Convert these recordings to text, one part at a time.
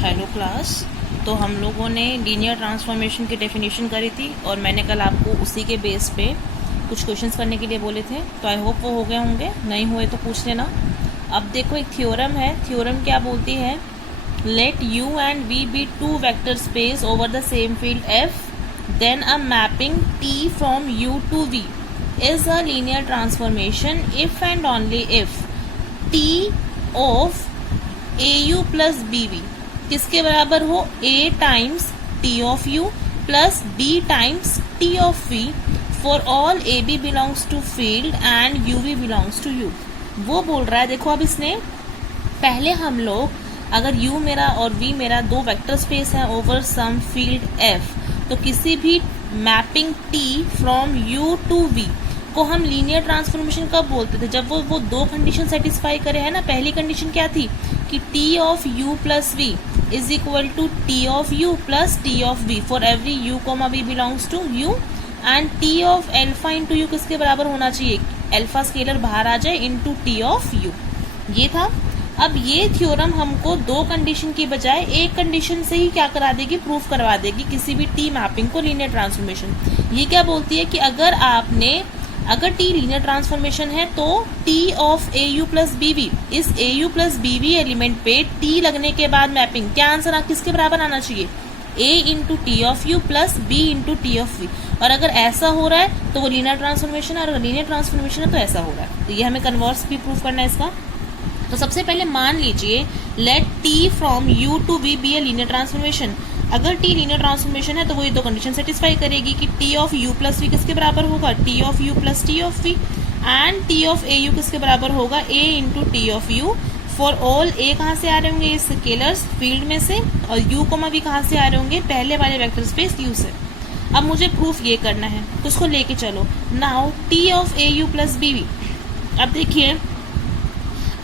Hello class. तो हम लोगों ने लीनियर ट्रांसफॉर्मेशन की डेफिनेशन करी थी और मैंने कल आपको उसी के बेस पे कुछ क्वेश्चंस करने के लिए बोले थे, तो आई होप वो हो गए होंगे, नहीं हुए तो पूछ लेना। अब देखो एक थ्योरम है, थ्योरम क्या बोलती है, let u and v be two vector space over the same field f, then a mapping t from u to v is a linear transformation if and only if t of au plus bv किसके बराबर हो, a times t of u plus b times t of v for all ab belongs to field and uv belongs to u। वो बोल रहा है, देखो अब इसने पहले हम लोग अगर u मेरा और v मेरा दो वेक्टर स्पेस है ओवर सम फील्ड f, तो किसी भी mapping t from u to v को हम लीनियर ट्रांसफॉर्मेशन कब बोलते थे, जब वो दो कंडीशन सेटिस्फाई करे है ना। पहली कंडीशन क्या थी कि t of u plus v is equal to t of u plus t of v for every u comma v belongs to u, and t of alpha into U किसके बराबर होना चाहिए, एल्फा स्केलर बाहर आ जाए into t of u। ये था। अब ये थ्योरम हमको दो कंडीशन की बजाय एक कंडीशन से ही क्या करा देगी, प्रूफ करवा देगी किसी भी टी मैपिंग को लीनियर ट्रांसफॉर्मेशन। ये क्या बोलती है कि अगर टी लीनियर ट्रांसफॉर्मेशन है तो t of au plus bv, इस au प्लस bv एलिमेंट पे t लगने के बाद मैपिंग क्या आंसर किसके बराबर आना चाहिए, a into T of u plus b into T of v। और अगर ऐसा हो रहा है तो वो लीनियर ट्रांसफॉर्मेशन है, और अगर लीनियर ट्रांसफॉर्मेशन है तो ऐसा हो रहा है। तो ये हमें कन्वर्स भी प्रूफ करना है इसका। तो सबसे पहले मान लीजिए let t from u to v be a linear transformation. अगर t लीनियर ट्रांसफॉर्मेशन है तो वो ये दो कंडीशन सेटिस्फाई करेगी कि t of u plus v किसके बराबर होगा, t of u plus t of v, and t of au किसके बराबर होगा, a into T of u for all a कहाँ से आ रहे होंगे, ये स्केलर्स फील्ड में से, और u कॉमा v कहाँ से आ रहे होंगे, पहले वाले वेक्टर स्पेस u से। अब मुझे प्रूफ ये करना है तो उसको लेके चलो। Now t of au plus bv, अब देखिए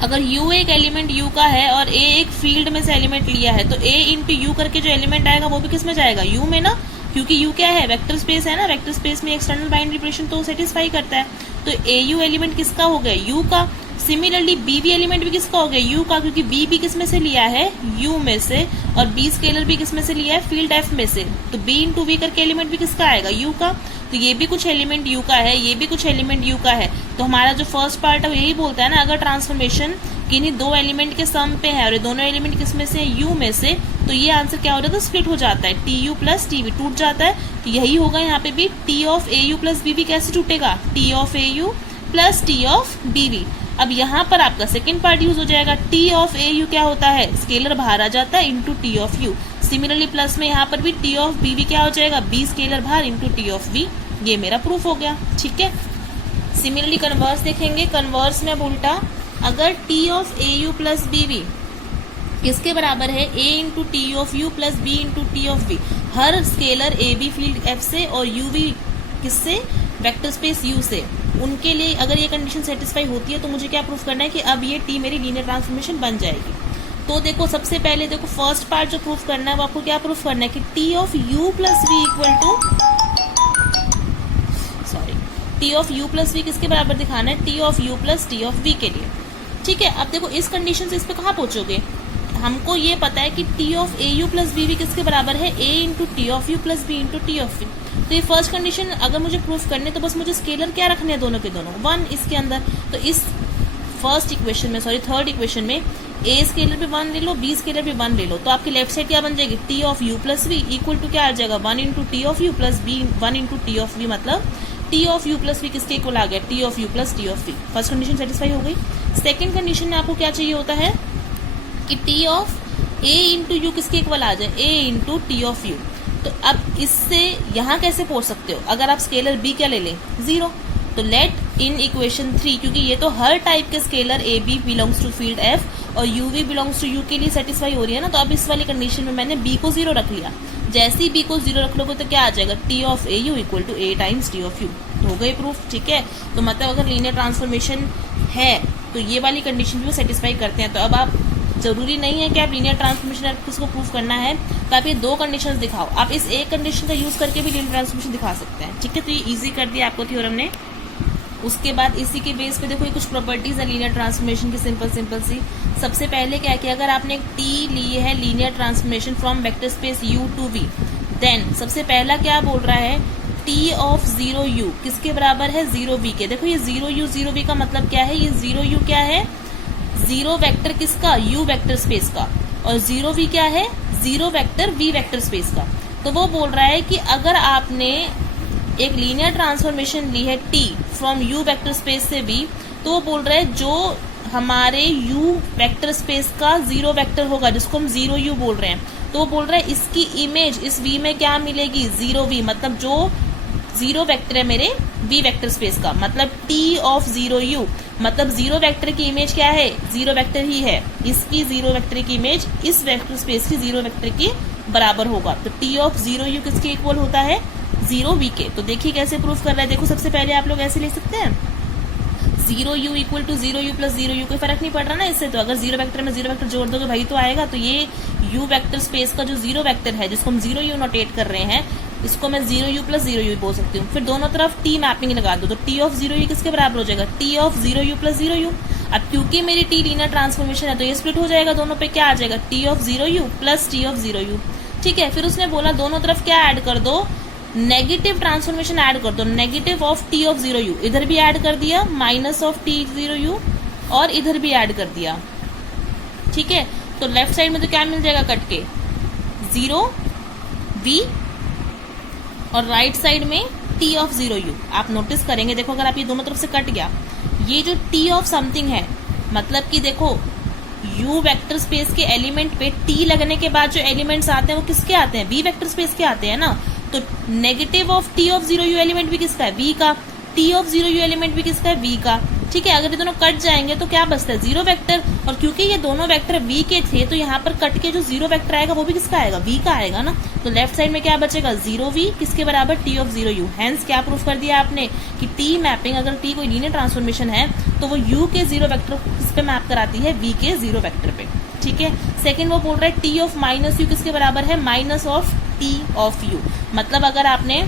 अगर u एक एलिमेंट u का है और a एक फील्ड में से एलिमेंट लिया है तो a इंटू यू करके जो एलिमेंट आएगा वो भी किस में जाएगा, u में ना, क्योंकि u क्या है, वेक्टर स्पेस है ना, वेक्टर स्पेस में एक्सटर्नल बाइनरी ऑपरेशन तो सेटिस्फाई करता है। तो au एलिमेंट किसका हो गया, u का। सिमिलरली bv एलिमेंट भी किसका हो गया, u का, क्योंकि b भी किस में से लिया है, u में से, और b स्केलर भी किस में से लिया है, फील्ड f में से। तो b इंटू v करके एलिमेंट भी किसका आएगा, u का। तो ये भी कुछ एलिमेंट u का है, ये भी कुछ एलिमेंट u का है। तो हमारा जो फर्स्ट पार्ट है वो यही बोलता है ना, अगर ट्रांसफॉर्मेशन किन्हीं दो एलिमेंट के सम पे है और ये दोनों एलिमेंट किस में से है, u में से, तो ये आंसर क्या हो जाता है, स्प्लिट हो जाता है, tu प्लस tv टूट जाता है। तो यही होगा यहाँ पे भी, t of au plus bv कैसे टूटेगा, t of au plus t of bv। अब यहाँ पर आपका सेकेंड पार्ट यूज हो जाएगा, t ऑफ au क्या होता है, स्केलर बाहर आ जाता है into t of u। Similarly plus में यहाँ पर भी t ऑफ bv क्या हो जाएगा, b स्केलर बाहर इंटू t ऑफ v। ये मेरा प्रूफ हो गया, ठीक है। सिमिलरली कन्वर्स देखेंगे, कन्वर्स में उल्टा, अगर t of au plus bv किसके बराबर है, a into T of u plus b into T of v, her scalar a b field f से और u v किससे, वेक्टर स्पेस u से, उनके लिए अगर ये कंडीशन सेटिस्फाई होती है तो मुझे क्या प्रूफ करना है कि अब ये t मेरी लीनियर ट्रांसफॉर्मेशन बन जाएगी। तो देखो सबसे पहले देखो फर्स्ट पार्ट जो प्रूफ करना है वो आपको क्या प्रूफ करना है कि t of u plus v equal to, t of u plus v किसके बराबर दिखाना है, t of u plus t of v के लिए, ठीक है। अब देखो इस कंडीशन से इस पे कहाँ पहुंचोगे, हमको ये पता है कि t of au plus bv किसके बराबर है, a into T of u plus b into T of v। तो ये फर्स्ट कंडीशन अगर मुझे प्रूफ करने तो बस मुझे स्केलर क्या रखने हैं, दोनों के दोनों 1 इसके अंदर। तो इस फर्स्ट इक्वेशन में, सॉरी थर्ड इक्वेशन में, a स्केलर भी 1 ले लो, b स्केलर भी 1 ले लो, तो आपकी लेफ्ट साइड क्या बन जाएगी, t of u plus v equal to क्या आ जाएगा, 1 into T of u plus b 1 into T of v, मतलब t of u plus v किसके इक्वल आ गया, t of u plus t of v। First condition satisfy हो गई। Second condition में आपको क्या चाहिए होता है कि t of a into U किसके इक्वल आ जाए, a into T of U. तो अब इससे यहाँ कैसे पहुंच सकते हो, अगर आप स्केलर b क्या ले लें, 0। तो लेट इन इक्वेशन 3, क्योंकि ये तो हर टाइप के scalar a b belongs to field f और u v belongs to u के लिए सेटिस्फाई हो रही है ना, तो अब इस वाली कंडीशन में मैंने b को 0 रख लिया। जैसे ही b को 0 रख लोगे तो क्या आ जाएगा, t of au equal to a times t of u। तो हो गई प्रूफ, ठीक है। तो मतलब अगर लीनियर ट्रांसफॉर्मेशन है तो ये वाली कंडीशन भी वो सेटिस्फाई करते हैं। तो अब आप, जरूरी नहीं है कि आप लीनियर ट्रांसफॉर्मेशन किसको प्रूफ करना है, तो आप ये दो कंडीशंस दिखाओ, आप इस एक कंडीशन का यूज करके भी लीनियर ट्रांसफॉर्मेशन दिखा सकते हैं, ठीक है। तो ये इजी कर दिया आपको थ्योरम ने। उसके बाद इसी के बेस पे देखो ये कुछ प्रॉपर्टीज है लीनियर ट्रांसफॉर्मेशन की, सिंपल सी सबसे पहले क्या है कि अगर आपने एक टी ली है linear transformation from vector space u to v, then सबसे पहला क्या बोल रहा है, t ऑफ 0u किसके बराबर है, 0v के। देखो ये 0u का मतलब क्या है, ये 0u क्या है, 0 वेक्टर किसका, u वेक्टर स्पेस का, और 0v क्या है, 0 वेक्टर v वेक्टर स्पेस का। तो वो बोल रहा है कि अगर आपने एक लीनियर ट्रांसफॉर्मेशन ली है t from u vector space से v, तो वो बोल रहा है जो हमारे u वेक्टर स्पेस का 0 वेक्टर होगा, जिसको हम 0u बोल रहे हैं, तो वो बोल रहा है इसकी इमेज इस v में क्या मिलेगी, 0v, मतलब जो 0 वेक्टर है मेरे v वेक्टर स्पेस का, मतलब t ऑफ 0u, मतलब 0 वेक्टर की इमेज क्या है, 0 वेक्टर ही है, इसकी 0 वेक्टर की इमेज इस वेक्टर स्पेस की 0 वेक्टर की बराबर होगा। तो t ऑफ 0u किसके इक्वल होता है, 0v के। तो देखिए कैसे प्रूफ कर रहा है, देखो सबसे पहले आप लोग ऐसे लिख सकते हैं, 0u equal to 0u plus 0u, कोई फर्क नहीं पड़ रहा ना इससे। तो अगर 0 वेक्टर में 0 वेक्टर जोड़ दोगे भाई तो आएगा। तो ये u वेक्टर स्पेस का जो 0 वेक्टर है, जिसको हम 0u नोटेट कर रहे हैं, इसको मैं 0u प्लस 0u बोल सकती हूँ। फिर दोनों तरफ t मैपिंग लगा दो, तो t ऑफ 0u किसके बराबर हो जाएगा, t of 0u plus 0u। अब क्योंकि मेरी t लीनियर ट्रांसफॉर्मेशन है तो ये स्प्लिट हो जाएगा, दोनों पे क्या आ जाएगा, t of 0u plus t of 0u। ठीक है, फिर उसने बोला दोनों तरफ क्या ऐड कर दो, नेगेटिव ट्रांसफॉर्मेशन ऐड कर दो, negative of t of 0u, इधर भी ऐड कर दिया, माइनस ऑफ t 0u, और इधर भी ऐड कर दिया। ठीक है, तो लेफ्ट साइड में तो क्या मिल जाएगा कट के, 0v, और राइट साइड में t ऑफ 0u। आप नोटिस करेंगे, देखो अगर आप ये दोनों तरफ से कट गया, ये जो t ऑफ समथिंग है, मतलब कि देखो u वेक्टर स्पेस के एलिमेंट पे t लगने के बाद जो एलिमेंट्स आते हैं वो किसके आते हैं, v वेक्टर स्पेस के आते हैं ना। तो negative of t of 0u element भी किसका है, v का, t ऑफ 0u एलिमेंट भी किसका है, v का। ठीक है, अगर ये दोनों कट जाएंगे तो क्या बचता है, 0 वेक्टर, और क्योंकि ये दोनों वेक्टर v के थे तो यहाँ पर कट के जो 0 वेक्टर आएगा वो भी किसका आएगा, v का आएगा ना। तो लेफ्ट साइड में क्या बचेगा, 0v किसके बराबर, t ऑफ 0u। हेंस क्या प्रूफ कर दिया आपने कि t मैपिंग, अगर t कोई लीनियर ट्रांसफॉर्मेशन है तो वो u के 0 वेक्टर को किस पे मैप कराती है, v के 0 वेक्टर पे। ठीक है, सेकंड वो बोल रहा है t ऑफ माइनस u किसके बराबर है, minus of t of u। मतलब अगर आपने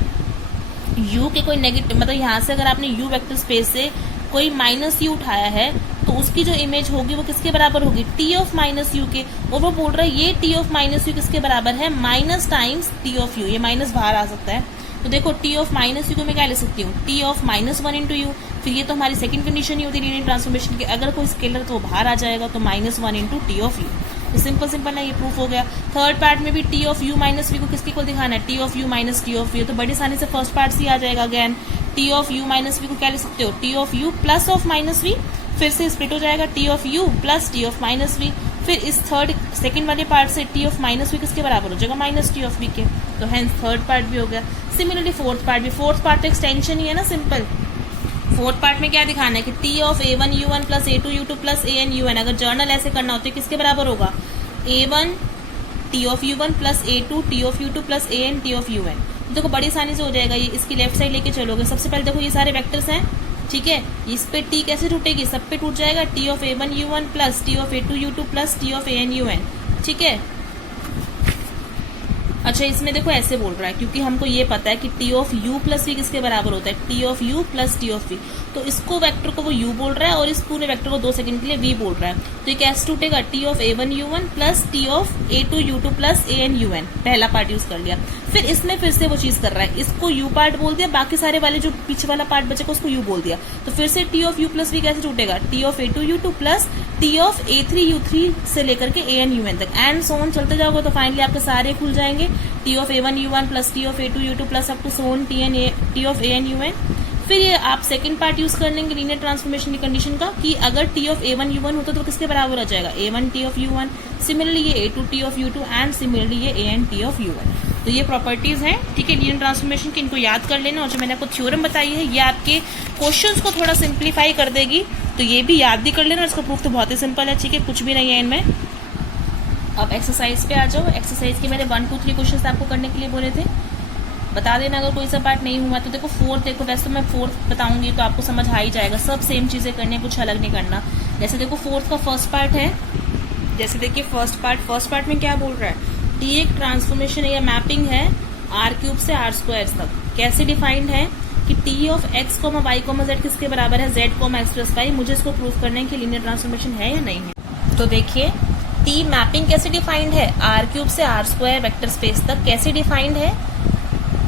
u के कोई नेगेटिव, मतलब यहाँ से अगर आपने u वेक्टर स्पेस से कोई माइनस u उठाया है तो उसकी जो इमेज होगी वो किसके बराबर होगी, t ऑफ माइनस u के। और वो बोल रहा है ये t ऑफ माइनस u किसके बराबर है, minus times t of u। ये माइनस बाहर आ सकता है, तो देखो t ऑफ माइनस u को मैं क्या ले सकती हूँ, t of minus 1 into you. फिर ये तो हमारी सेकंड कंडीशन ही होती है लीनियर ट्रांसफॉर्मेशन की, अगर कोई स्केलर तो बाहर आ जाएगा, तो minus 1 into T of U. तो सिंपल ना, ये प्रूफ हो गया। थर्ड पार्ट में भी T of U minus V को किसके को दिखाना है, T of U minus T of U. तो बड़ी आसानी से फर्स्ट पार्ट से आ जाएगा। Again T of U minus V को क्या ले सकते हो, T of U plus of minus V, फिर से स्प्लिट हो जाएगा T of U plus T of minus V. फिर इस सेकंड वाले पार्ट से टी ऑफ माइनस वी किसके बराबर हो जाएगा, माइनस टी ऑफ वी के। तो हेंस थर्ड पार्ट भी हो गया। सिमिलरली फोर्थ पार्ट भी, फोर्थ पार्ट तो एक्सटेंशन ही है ना, सिंपल। फोर्थ पार्ट में क्या दिखाना है कि T of a1u1 plus a2u2 plus an अगर जर्नल ऐसे करना होता है किसके बराबर होगा, a1 T of u1 plus a2 T of u2 plus an T of un। देखो बड़ी आसानी से हो जाएगा ये, इसकी लेफ्ट साइड लेके चलोगे। सबसे पहले देखो ये सारे वेक्टर्स हैं, ठीक है, इस पे टी कैसे टूटेगी, सब पे टूट जाएगा, T of a1u1 plus T of a2u2 plus T of an un। ठीक है, अच्छा इसमें देखो ऐसे बोल रहा है क्योंकि हमको ये पता है कि T of U plus V किसके बराबर होता है, T of U plus T of V. तो इसको वेक्टर को वो यू बोल रहा है और इस पूरे वेक्टर को 2 सेकंड के लिए वी बोल रहा है। तो ये कैसे टूटेगा, T of a1u1 plus T of a2u2 plus an पहला पार्ट यूज कर लिया। फिर इसमें फिर से वो चीज कर रहा है, इसको यू पार्ट बोल दिया, बाकी सारे वाले जो पीछे वाला पार्ट बचेगा उसको यू बोल दिया। तो फिर से T of U plus V कैसे टूटेगा, T of a2u2 plus T of a3u3 से लेकर के an तक, एंड सो ऑन चलते जाओगे तो फाइनली आपके सारे खुल जाएंगे, T of a1u1 plus T of a2u2 plus up to so on T of an। फिर ये आप सेकंड पार्ट यूज कर लेंगे लीनियर ट्रांसफॉर्मेशन की कंडीशन का कि अगर टी ऑफ a1u1 होता तो किसके बराबर आ जाएगा, a1 T of u1, similarly ये a2 T of u2 and similarly ये an टी ऑफ u1। तो ये प्रॉपर्टीज हैं, ठीक है, लीनियर ट्रांसफॉर्मेशन की, इनको याद कर लेना। और जो मैंने आपको थ्योरम बताई है ये आपके क्वेश्चंस को थोड़ा सिंप्लीफाई कर देगी, तो ये भी याद भी कर लेना। इसका प्रूफ तो बहुत ही सिंपल है, ठीक है, कुछ भी नहीं है इनमें। अब एक्सरसाइज पे आ जाओ। एक्सरसाइज के मैंने 1, 2, 3 क्वेश्चन आपको करने के लिए बोले थे, बता देना अगर कोई सा पार्ट नहीं हुआ तो। देखो फोर्थ, देखो वैसे तो मैं फोर्थ बताऊंगी तो आपको समझ आ ही जाएगा, सब सेम चीजें करनी, कुछ अलग नहीं करना। जैसे देखो फोर्थ का फर्स्ट पार्ट है, जैसे देखिए फर्स्ट पार्ट में क्या बोल रहा है, टी एक ट्रांसफॉर्मेशन या मैपिंग है r³ से r² तक। कैसे डिफाइंड है कि T of x, y, z किसके बराबर है, z, x + y। मुझे इसको प्रूव करना है कि लीनियर ट्रांसफॉर्मेशन है या नहीं है। तो देखिए टी मैपिंग कैसे डिफाइंड है, आर क्यूब से आर स्क्वायर वेक्टर स्पेस तक कैसे डिफाइंड है।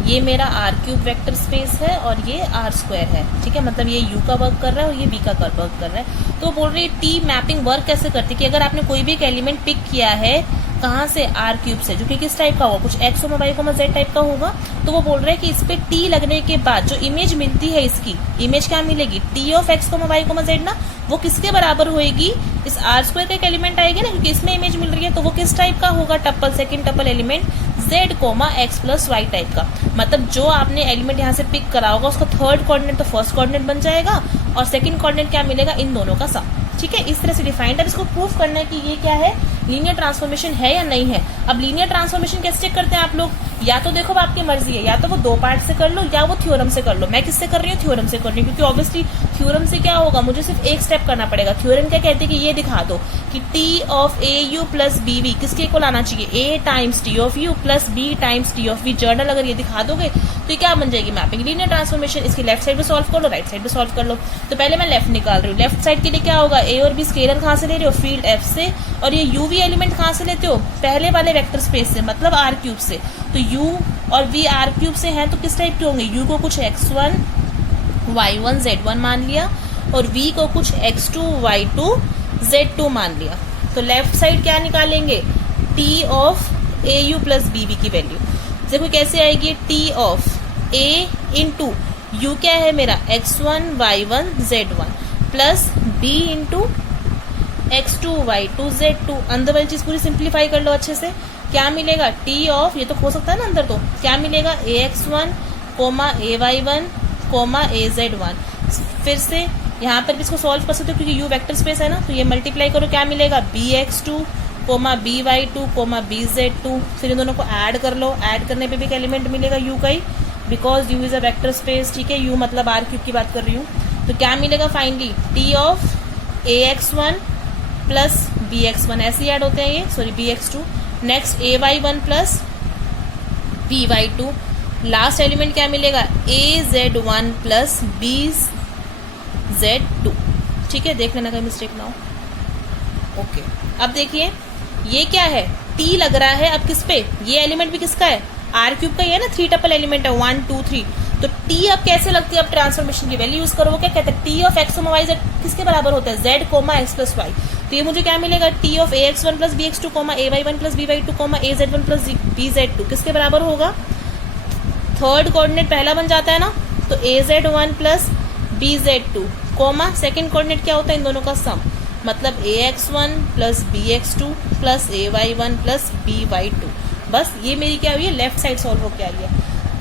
ये मेरा आर क्यूब वेक्टर स्पेस है और ये आर स्क्वायर है, ठीक है, मतलब ये यू का वर्क कर रहा है और ये बी का वर्क कर रहा है। तो बोल रही है टी मैपिंग वर्क कैसे करती है कि अगर आपने कोई भी एक एलिमेंट पिक किया है कहाँ से, आर क्यूब से, जो कि किस टाइप का होगा, कुछ X comma Y comma Z type का होगा, तो वो बोल रहे हैं कि इस पे टी लगने के बाद जो इमेज मिलती है, इसकी इमेज क्या मिलेगी, T of X comma Y comma Z ना, वो किसके बराबर होएगी, इस आर स्क्वायर का एक एलिमेंट आएगा ना, क्योंकि इसमें इमेज मिल रही है, तो वो किस टाइप का होगा, tuple, second tuple element Z comma X plus Y type का। मतलब जो आपने एलिमेंट यहाँ से पिक करा होगा उसका थर्ड कोऑर्डिनेट तो फर्स्ट कोऑर्डिनेट बन जाएगा और सेकंड कोऑर्डिनेट क्या मिलेगा, इन दोनों का सम, ठीक है। इस तरह से डिफाइंड है। इसको प्रूफ करना है कि ये क्या है, लीनियर ट्रांसफॉर्मेशन है या नहीं है। अब लीनियर ट्रांसफॉर्मेशन कैसे चेक करते हैं आप लोग, या तो देखो आपकी मर्जी है, या तो वो दो पार्ट से कर लो या वो थ्योरम से कर लो। मैं किससे कर रही हूँ, थ्योरम से कर रही हूँ, क्योंकि ऑब्वियसली थ्योरम से क्या होगा, मुझे सिर्फ एक स्टेप करना पड़ेगा। थ्योरम क्या कहते हैं कि ये दिखा दो कि T of A U plus B V किसके इक्वल आना चाहिए, A times T of U plus B times T of V. General अगर ये दिखा दोगे तो ये क्या बन जाएगी, मैपिंग, लीनियर ट्रांसफॉर्मेशन। इसकी लेफ्ट साइड में सॉल्व कर लो, राइट साइड में सॉल्व कर लो। तो पहले मैं लेफ्ट निकाल रही हूँ। लेफ्ट साइड के लिए क्या होगा, ए और बी स्केलर कहाँ से ले रहे हो, फील्ड एफ से, और ये यू वी एलिमेंट कहाँ से लेते हो, पहले वाले वेक्टर स्पेस से, मतलब आर क्यूब से। तो यू और वी आर क्यूब से हैं तो किस टाइप के होंगे, यू को कुछ x1 y1 z1 मान लिया और v को कुछ x2 y2 z2 मान लिया। तो लेफ्ट साइड क्या निकालेंगे, t of A U plus B V की वैल्यू देखो कैसे आएगी, t of a into U क्या है मेरा x1 y1 z1 plus b into x2 y2 z2। अंदर वाली चीज पूरी सिंप्लीफाई कर लो अच्छे से, क्या मिलेगा, टी ऑफ, ये तो हो सकता है ना अंदर, तो क्या मिलेगा, ax1 coma ay1 coma az1। फिर से यहाँ पर भी इसको सॉल्व कर सकते हो क्योंकि u वेक्टर स्पेस है ना, तो ये मल्टीप्लाई करो, क्या मिलेगा, bx2 coma by2 coma bz2। फिर इन दोनों को ऐड कर लो, ऐड करने पे भी एक एलिमेंट मिलेगा u का ही, because u is a vector space, ठीक है, u मतलब आर क्यूब की बात कर रही हूँ। तो क्या मिलेगा finally, T of ax1 plus bx1, ऐसे ही ऐड होते हैं ये, sorry bx2। Next ay1 plus by2। Last element क्या मिलेगा, az1 प्लस bz2, ठीक है, देख लेना कहीं मिस्टेक ना हो। ओके, अब देखिए ये क्या है, t लग रहा है अब किस पे, ये एलिमेंट भी किसका है, आर क्यूब का ही है ना, 3 टपल एलिमेंट है 1 2 3। तो t अब कैसे लगती है, अब ट्रांसफॉर्मेशन की वैल्यू यूज करो, वो क्या कहते हैं, t of x comma y z किसके बराबर होता है, z comma x plus y। तो ये मुझे क्या मिलेगा, T of ax1 plus bx2 comma ay1 plus by2 comma az1 plus bz2 किसके बराबर होगा, थर्ड कोऑर्डिनेट पहला बन जाता है ना, तो az1 plus bz2 coma second coordinate क्या होता है, इन दोनों का सम, मतलब ax1 plus bx2 plus ay1 plus by2। बस ये मेरी क्या हुई है, लेफ्ट साइड सॉल्व होकर आई है।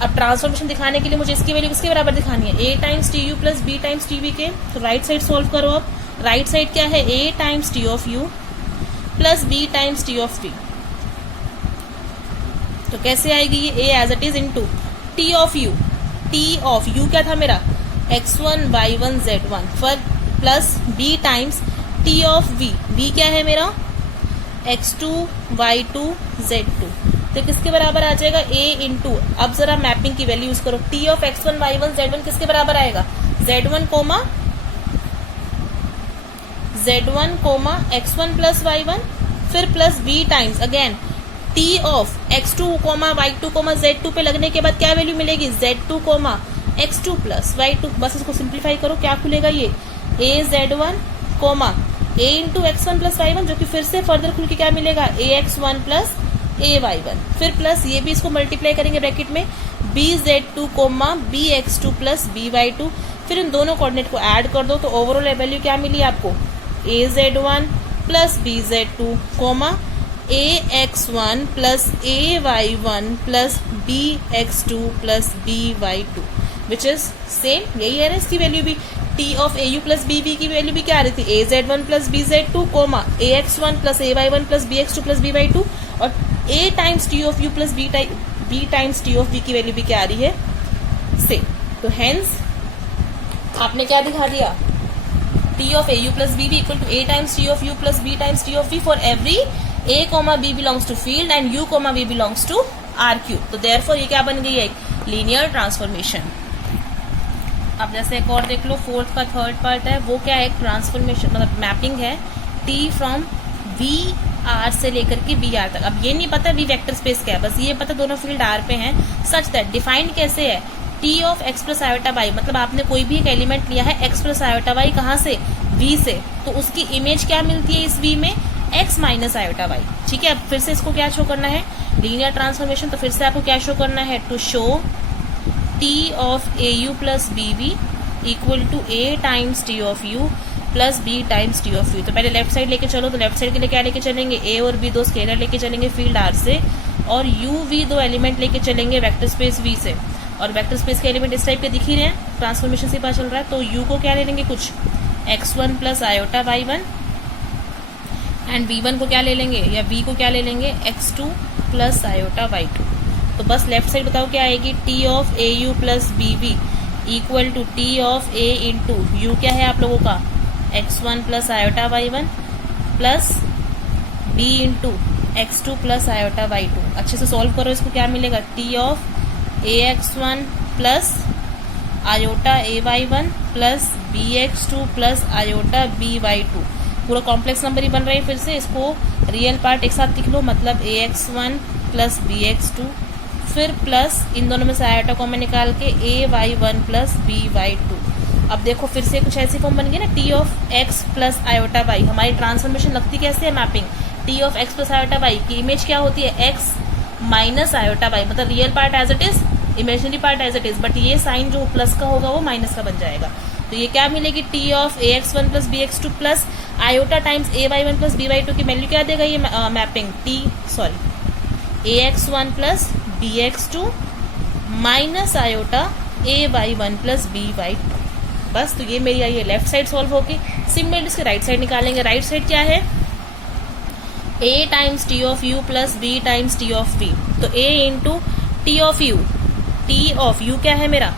अब ट्रांसफॉर्मेशन दिखाने के लिए मुझे इसकी वैल्यू किसके बराबर दिखानी है, a times T U plus b times T V के। तो राइट साइड सॉल्व करो। अब राइट साइड क्या है, a times T of u plus b times T of v। तो कैसे आएगी ये, a as it is into T of u, T of u क्या था मेरा, x1 y1 z1 फिर plus b times T of v, v क्या है मेरा, x2 y2 z2। तो किसके बराबर आ जाएगा, a इंटू, अब जरा मैपिंग की वैल्यू यूज करो, t of x1 y1 z1 किसके बराबर आएगा, z1 coma x1 plus y1 फिर plus b times again t of x2 comma y2 comma z2 पे लगने के बाद क्या वैल्यू मिलेगी, z2 coma x2 plus y2। बस इसको सिंप्लीफाई करो, क्या खुलेगा ये, az1 coma a into x1 plus y1, जो कि फिर से फर्दर खुल के क्या मिलेगा, ax1 प्लस ay1, फिर प्लस ये भी इसको मल्टीप्लाई करेंगे ब्रैकेट में, bz2 coma bx2 plus by2। फिर इन दोनों कोऑर्डिनेट को ऐड कर दो तो ओवरऑल वैल्यू क्या मिली आपको, az1 plus bz2 comma ax1 plus ay1 plus bx2 plus by2 which is same, यही है ना इसकी वैल्यू भी। t of au plus bv की वैल्यू भी क्या आ रही थी, az1 plus bz2 comma ax1 plus ay1 plus bx2 plus by2, और a times t of u plus b times t of v की वैल्यू भी क्या आ रही है, सेम। तो हेंस आपने क्या दिखा दिया, t of au plus bv equal to a times t of u plus b times t of v for every a comma b belongs to field and u comma v belongs to R cube. तो therefore ये क्या बन गई है, एक linear transformation. अब जैसे एक और देख लो, फोर्थ का थर्ड पार्ट है, वो क्या है, ट्रांसफॉर्मेशन मतलब मैपिंग है, t फ्रॉम वी आर से लेकर के वी आर तक। अब ये नहीं पता वी वेक्टर स्पेस क्या है, बस ये पता दोनों फील्ड आर पे हैं, सच दैट डिफाइंड कैसे है, T of X plus iota Y, मतलब आपने कोई भी एक एलिमेंट लिया है एक्स प्लस आयोटा वाई, कहाँ से, वी से, तो उसकी इमेज क्या मिलती है इस वी में, एक्स माइनस आयोटा वाई। ठीक है, अब फिर से इसको क्या शो करना है, लीनियर ट्रांसफॉर्मेशन, तो फिर से आपको क्या शो करना है, to show T of A U plus B V equal to A times T of U plus B times T of U. तो पहले लेफ्ट साइड लेके चलो, तो लेफ्ट साइड के लिए क्या लेके चलेंगे, ए और बी दो स्केलर लेके चलेंगे फील्ड आर से, और यू वी दो एलिमेंट लेके चलेंगे वेक्टर स्पेस वी से, और वेक्टर स्पेस के एलिमेंट इस टाइप के दिख ही रहे हैं, ट्रांसफॉर्मेशन से पता चल रहा है। तो यू को क्या ले लेंगे, कुछ x1 plus iota y1, and v1 को क्या ले लेंगे, या v को क्या ले लेंगे, x2 प्लस आयोटा y2। तो बस लेफ्ट साइड बताओ क्या आएगी, T of A U plus B V equal to T of A into U क्या है आप लोगों का, x1 plus iota y1 plus b into x2 plus iota y2। अच्छे से सॉल्व करो इसको, क्या मिलेगा, T of ax1 plus iota ay1 plus bx2 plus iota by2। पूरा कॉम्प्लेक्स नंबर ही बन रहा है, फिर से इसको रियल पार्ट एक साथ लिख लो, मतलब ax1 प्लस bx2, फिर प्लस इन दोनों में से आयोटा कॉमन निकाल के ay1 प्लस by2। अब देखो फिर से कुछ ऐसी फॉर्म बन गई ना, T of X plus iota Y. हमारी ट्रांसफॉर्मेशन लगती कैसे है, mapping, T of X plus iota Y की इमेज क्या होती है, एक्स माइनस आयोटा वाई, मतलब real part as it is, imaginary part as it is, but ये साइन जो प्लस का होगा वो माइनस का बन जाएगा। तो ये क्या मिलेगी, T of A X one plus B X two plus iota times A Y one plus B Y two की वैल्यू क्या देगा ये mapping, A X one plus B X two minus iota A Y one plus B Y two. बस, तो ये मेरी आई है लेफ्ट साइड सॉल्व होगी। सिंपल इसके राइट साइड निकालेंगे। राइट साइड क्या है, a times T of U plus b times T of v। तो a into T of you, T of you क्या है मेरा,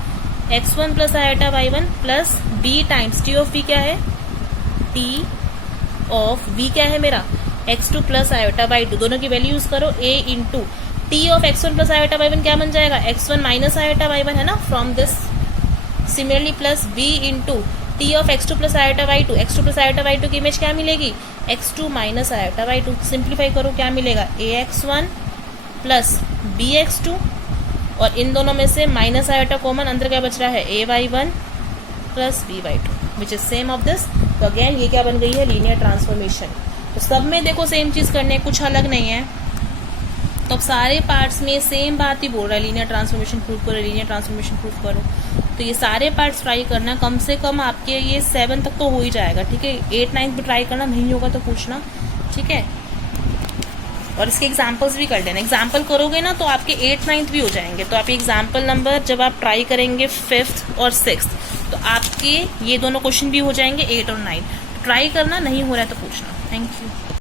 x1 plus iota y1 plus b times T of v क्या है, T of v क्या है मेरा, x2 plus iota y2। दोनों की वैल्यू यूज करो, a into T of x1 plus iota y1 क्या बन जाएगा, x1 माइनस आयोटा y1 है ना, from this. Similarly plus b into T of x2 plus iota y2, x2 plus iota y2 की image क्या मिलेगी, x2 minus iota y2। Simplify करो क्या मिलेगा, ax1 प्लस bx2, और इन दोनों में से माइनस आयोटा कॉमन, अंदर क्या बच रहा है, ay1 plus by2 which is same of this. तो अगेन ये क्या बन गई है, लीनियर ट्रांसफॉर्मेशन। तो सब में देखो सेम चीज करने, कुछ अलग नहीं है। तो अब सारे पार्ट्स में सेम बात ही बोल रहा है, लीनियर ट्रांसफॉर्मेशन प्रूफ करो, लीनियर ट्रांसफॉर्मेशन प्रूफ करो। तो ये सारे पार्ट्स ट्राई करना, कम से कम आपके ये 7 तक तो हो ही जाएगा, ठीक है। 8 9 भी ट्राई करना, नहीं होगा तो पूछना, ठीक है। और इसके एग्जाम्पल्स भी कर लेना, एग्जाम्पल करोगे ना तो आपके 8 9 भी हो जाएंगे। तो आप एग्जाम्पल नंबर जब आप ट्राई करेंगे 5th और 6th, तो आपके ये दोनों क्वेश्चन भी हो जाएंगे 8 और 9। ट्राई करना, नहीं हो रहा है तो पूछना। Thank you.